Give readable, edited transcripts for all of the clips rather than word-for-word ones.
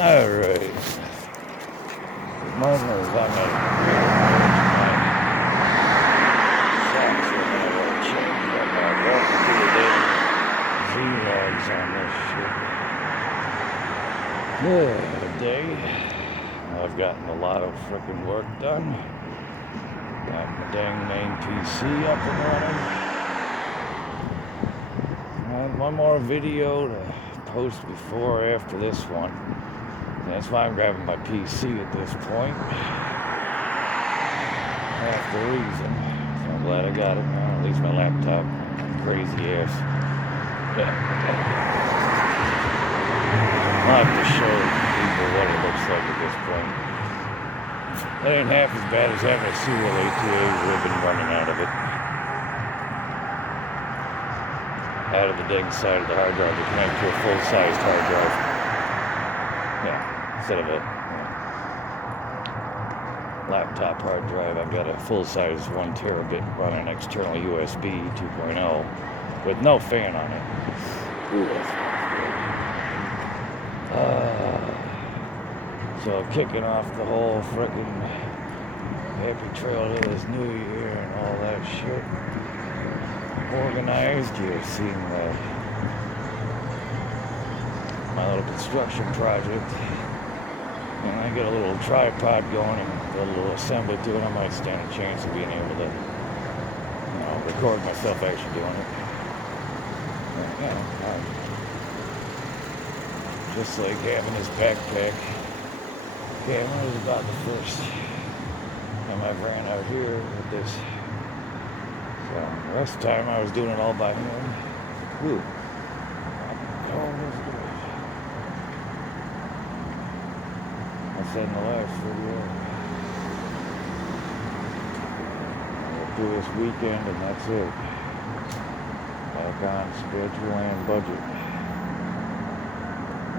Alright. Mine is on that socks are gonna wear change right now. Welcome to the daily vlogs on this shit. Good day. I've gotten a lot of frickin' work done. Got my dang main PC up and running. And one more video to post before or after this one. That's why I'm grabbing my PC at this point. That's the reason. So I'm glad I got it now. At least my laptop. Crazy ass. Yeah. I'll have to show people what it looks like at this point. That ain't half as bad as having a serial ATA ribbon running out of it. Out of the dang side of the hard drive to connect to a full-sized hard drive. Yeah. Instead of a laptop hard drive, I've got a full-size 1 terabit running external USB 2.0 with no fan on it. Ooh, that smells good. So kicking off the whole frickin' happy trail to this new year and all that shit. Organized, you've seen my little construction project. And I get a little tripod going and a little assembly to it. I might stand a chance of being able to, record myself actually doing it. And, just like having this backpack camera is about the first time I've ran out here with this. So the rest of the time I was doing it all by hand. Ooh. I said in the last video, I'll do this weekend and that's it. Back on schedule and budget.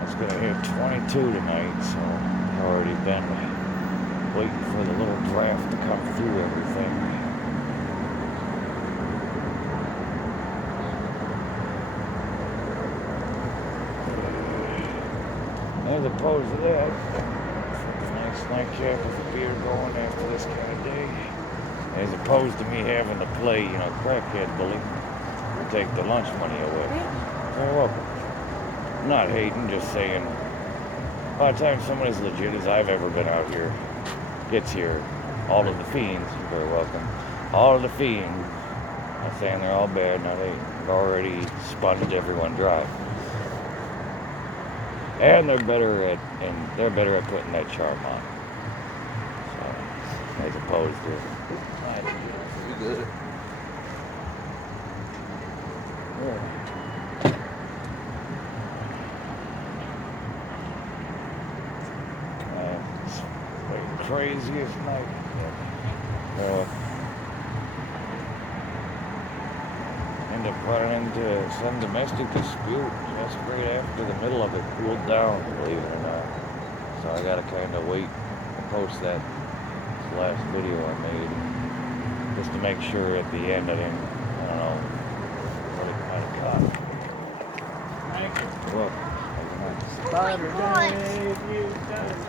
It's gonna hit 22 tonight, so I've already been waiting for the little draft to come through everything. As opposed to that, nice nightcap with a beer going after this kind of day. As opposed to me having to play, crackhead bully and take the lunch money away. You're welcome. I'm not hating, just saying. By the time someone as legit as I've ever been out here gets here, all of the fiends, you're very welcome. All of the fiends, not saying they're all bad, not hating. They've already sponged everyone dry. And they're better at putting that charm on. So, as opposed to pretty good. Yeah. It's like the craziest night. End up running into some domestic dispute just right after the middle of it cooled down, believe it or not. So I gotta kind of wait to post that last video I made just to make sure at the end I didn't, really kind of caught. Thank you. Look, Saturday, you done.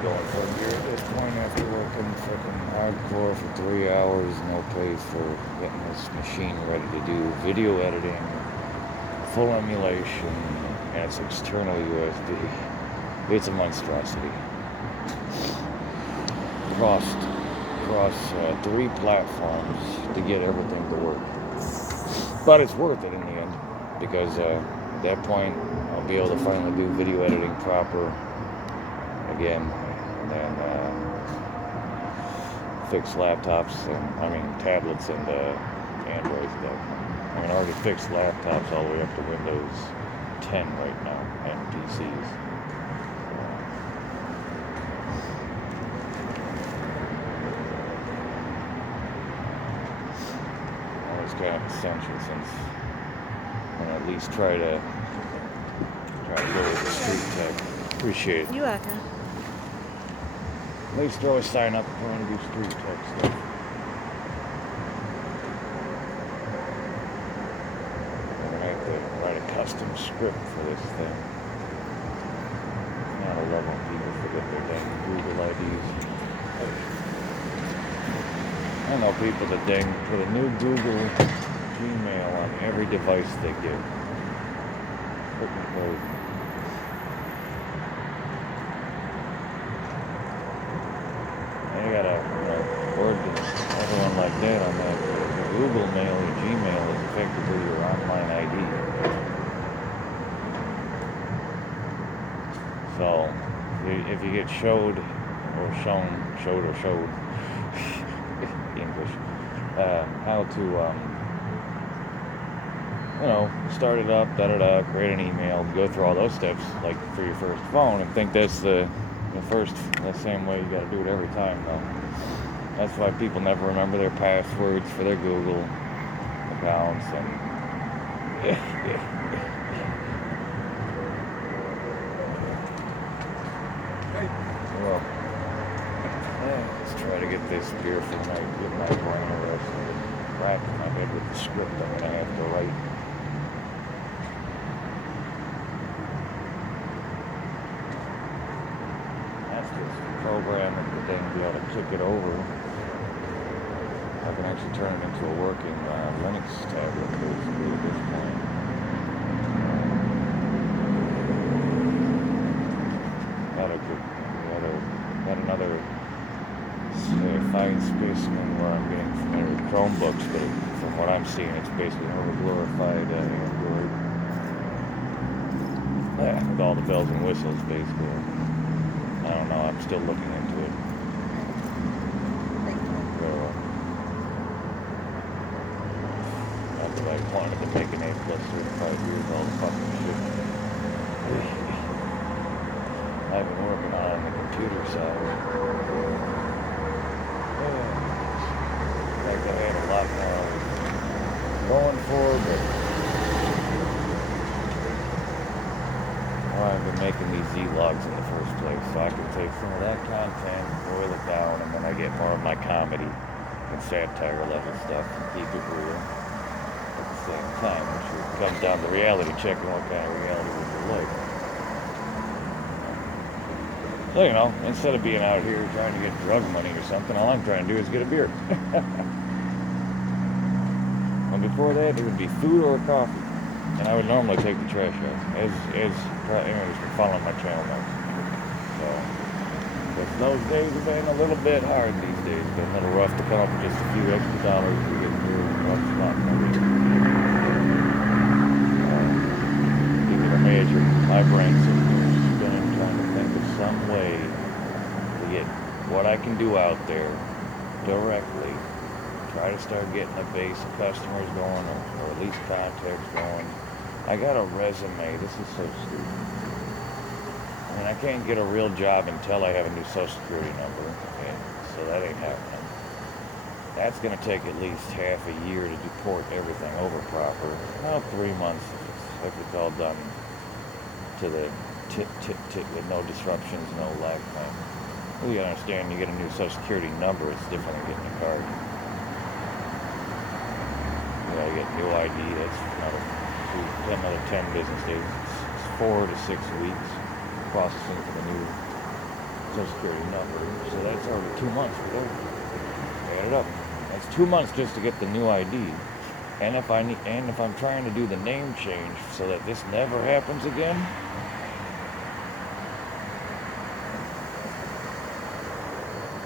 Going for a year at this point after working freaking hardcore for 3 hours, no pay for getting this machine ready to do video editing, full emulation, and it's external USB. It's a monstrosity. Crossed 3 platforms to get everything to work. But it's worth it in the end, because at that point I'll be able to finally do video editing proper again. And fix laptops and tablets and Android stuff. I already fixed laptops all the way up to Windows 10 right now and PCs. Always kind of essential since I at least try to go with the street Appreciate it. You welcome. At least throw a sign up if you want to do street type stuff. I'm gonna have to write a custom script for this thing. I love when people forget their dang Google IDs. I know people that dang put a new Google Gmail on every device they get. Freaking crazy. And you gotta, word to everyone like that on that. Google Mail or Gmail is effectively your online ID. So, if you get showed English, how to, start it up, create an email, go through all those steps, like for your first phone, and think that's the same way you got to do it every time. That's why people never remember their passwords for their Google accounts, and well, let's try to get this beer for tonight, get my brain arrested, rack in my head with the script I'm gonna have to write. Program and the thing be able to kick it over. I can actually turn it into a working Linux tablet basically at this point. Got another fine specimen where I'm getting familiar with Chromebooks, but from what I'm seeing, it's basically more glorified Android. With all the bells and whistles, basically. I don't know, I'm still looking into it. Not that I wanted to make an A+ certified years, all the fucking shit. I've been working on the computer side. I think I had a lot more going for, but I've been making these Logz in the first place, so I can take some of that content, boil it down, and then I get more of my comedy and satire level stuff and keep it real at the same time, which comes down to reality checking what kind of reality would you like. So, instead of being out here trying to get drug money or something, all I'm trying to do is get a beer. And before that, it would be food or coffee. And I would normally take the trash out, as anyways, for following my channel notes. So, but those days have been a little bit hard these days. Been a little rough to come up with just a few extra dollars to get through what's not moving. You can imagine my brain's spinning, trying to think of some way to get what I can do out there directly. Try to start getting a base of customers going, or at least contacts going. I got a resume. This is so stupid. I mean, I can't get a real job until I have a new Social Security number, and so that ain't happening. That's going to take at least half a year to deport everything over proper. Well, 3 months if it's all done to the tip with no disruptions, no lag time. Well, you understand, you get a new Social Security number, it's different than getting a card. You get new ID, that's another 10 business days. It's 4 to 6 weeks processing for the new Social Security number. So that's already 2 months for that. Add it up. That's 2 months just to get the new ID. And if I'm trying to do the name change so that this never happens again,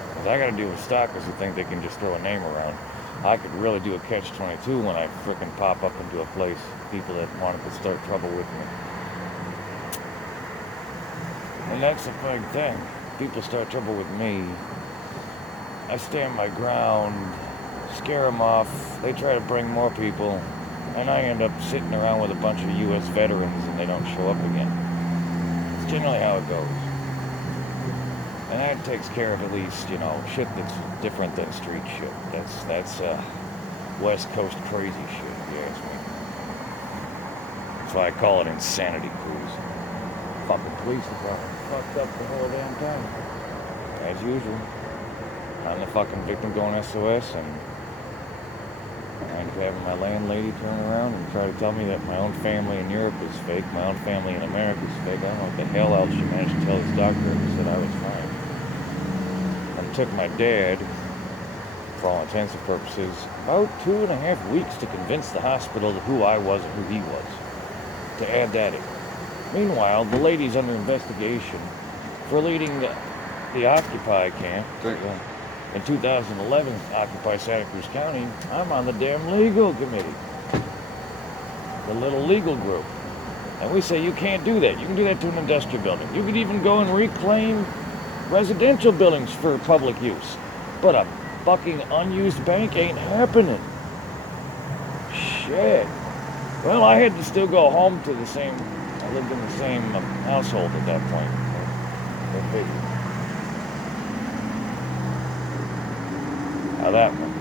because I got to deal with stalkers who think they can just throw a name around. I could really do a catch-22 when I frickin' pop up into a place, people that wanted to start trouble with me. And that's a big thing. People start trouble with me. I stand my ground, scare them off, they try to bring more people, and I end up sitting around with a bunch of U.S. veterans and they don't show up again. It's generally how it goes. And that takes care of at least, shit that's different than street shit. That's West Coast crazy shit, if you ask me. That's why I call it insanity cruise. fucking police department fucked up the whole damn time. As usual. I'm the fucking victim going SOS, and I end up having my landlady turn around and try to tell me that my own family in Europe is fake, my own family in America is fake. I don't know what the hell else she managed to tell this doctor, and said I was fine. And it took my dad, for all intents and purposes, about 2.5 weeks to convince the hospital who I was and who he was. To add that in. Meanwhile, the lady's under investigation for leading the Occupy camp. In 2011, Occupy Santa Cruz County. I'm on the damn legal committee. The little legal group. And we say you can't do that. You can do that to an industrial building. You could even go and reclaim residential buildings for public use. But a fucking unused bank ain't happening. Shit. Well, I had to still go home to the same, I lived in the same household at that point. How that went.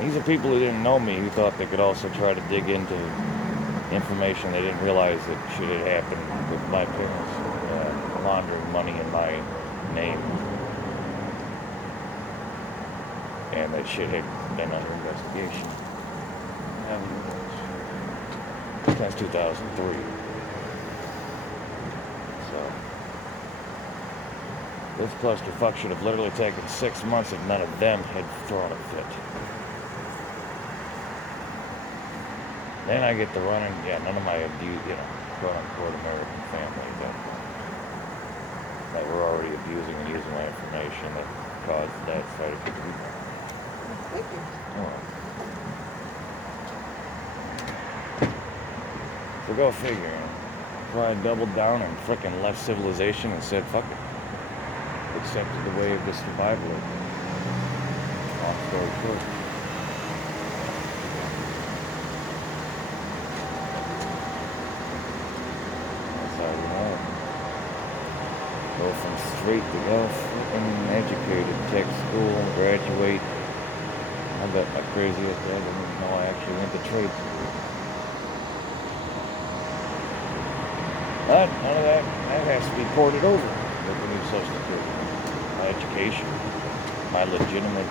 These are people who didn't know me, who thought they could also try to dig into information they didn't realize that shit had happened with my parents laundering money in my name. And that shit had been under investigation. Since 2003. So, this clusterfuck should have literally taken 6 months if none of them had thrown a fit. Then I get the running, none of my quote-unquote American family that were already abusing and using my information that caused that fight. Thank you. Oh. So go figure. Probably doubled down and frickin' left civilization and said, fuck it. Accepted the way of the survival. Long story short. That's how you know it. Go from straight to frickin' educated, tech school, graduate. I bet my crazy ass dad didn't even know I actually went to trade school. But none of that has to be ported over with the new Social Security. My education, my legitimate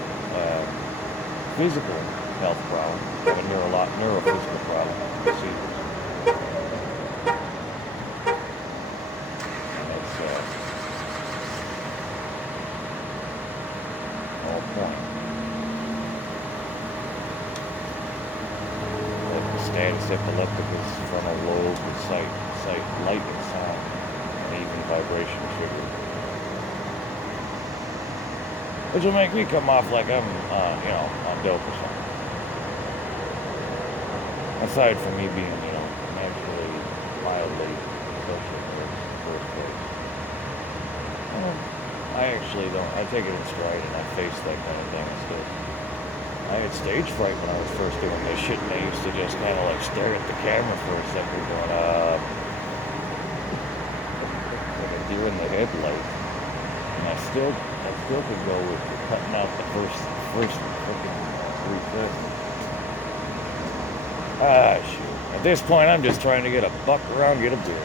physical health problem, a neurophysical problem, seizures. And that's the whole point. Like the status epilepticus frontal lobe, the sight, light and sound, and even vibration trigger. Which will make me come off like I'm, on dope or something. Aside from me being, naturally, mildly social in the first place. I actually don't. I take it in stride and I face that kind of thing instead. I had stage fright when I was first doing this shit, and I used to just kind of like stare at the camera for a second going, like a deer in the headlight. And I still could go with cutting out the first freaking 350. Shoot. At this point, I'm just trying to get a buck around, get a beer.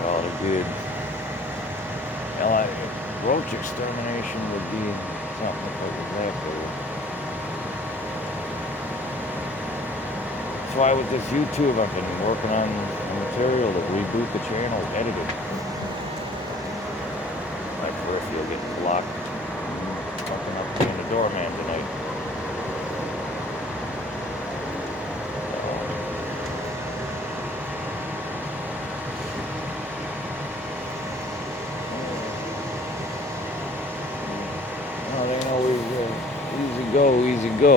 Call it good. Roach extermination would be something to put with that over. That's why with this YouTube, I've been working on material to reboot the channel, edit it. My peripheral getting blocked. Fucking up being the doorman tonight. They ain't always easy go.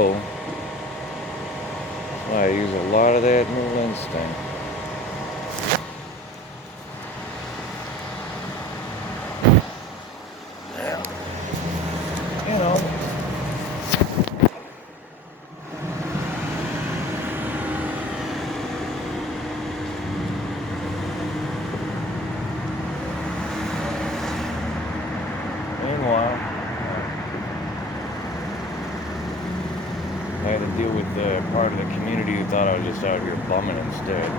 That's why I use a lot of that new lens thing. Yeah. Meanwhile, I had to deal with part of the community who thought I was just out here bumming instead.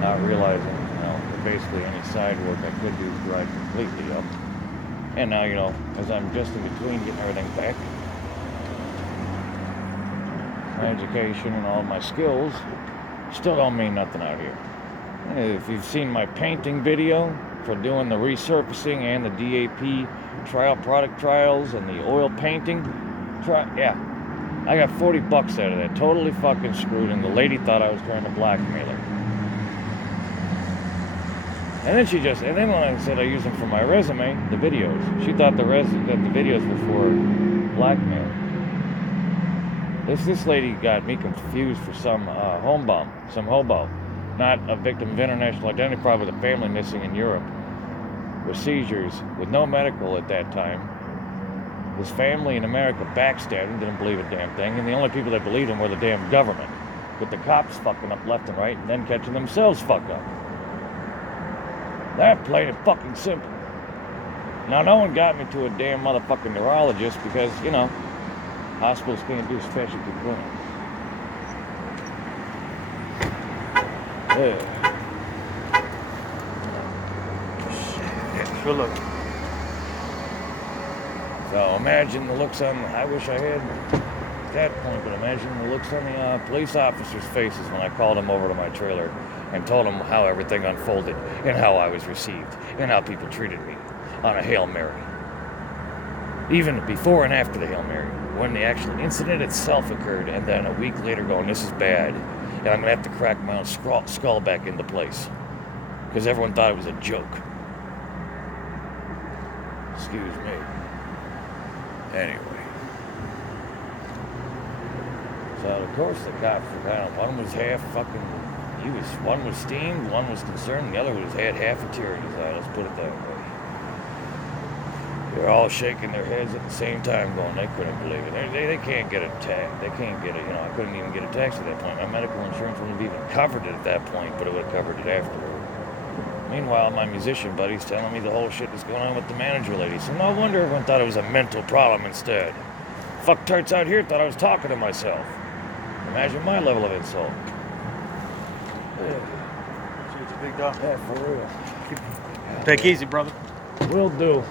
Not realizing, that basically any side work I could do is dried completely up. And now, as I'm just in between getting everything back, my education and all my skills still don't mean nothing out here. If you've seen my painting video for doing the resurfacing and the DAP product trials and the oil painting, yeah, I got 40 bucks out of that. Totally fucking screwed, and the lady thought I was trying to blackmail her. And then when I said I used them for my resume, the videos, she thought that the videos were for blackmail. This lady got me confused for some some hobo, not a victim of international identity fraud with a family missing in Europe, with seizures, with no medical at that time. His family in America backstabbed him, didn't believe a damn thing, and the only people that believed him were the damn government, with the cops fucking up left and right, and then catching themselves fuck up. That played it fucking simple. Now, no one got me to a damn motherfucking neurologist because, hospitals can't do specialty clinics. Yeah. Good look. So imagine the looks on, I wish I had at that point, but imagine the looks on the police officers' faces when I called them over to my trailer and told them how everything unfolded and how I was received and how people treated me on a Hail Mary. Even before and after the Hail Mary, when the actual incident itself occurred, and then a week later going, this is bad, and I'm going to have to crack my own skull back into place because everyone thought it was a joke. Excuse me. Anyway. So, of course, the cops were one was half fucking, one was steamed, one was concerned, the other had half a tear in his eye, let's put it that way. They're all shaking their heads at the same time going, they couldn't believe it. They can't get a tax. They can't get it, I couldn't even get a tax at that point. My medical insurance wouldn't have even covered it at that point, but it would have covered it afterward. Meanwhile, my musician buddy's telling me the whole shit that's going on with the manager lady. So no wonder everyone thought it was a mental problem instead. Fucktards out here thought I was talking to myself. Imagine my level of insult. It's a big dog. Yeah, for real. Take easy, brother. Will do.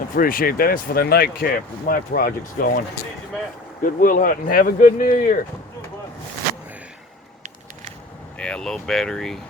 Appreciate that. It's for the nightcap with my projects going. Take it easy, man. Goodwill hunting. Have a good New Year. Yeah, low battery.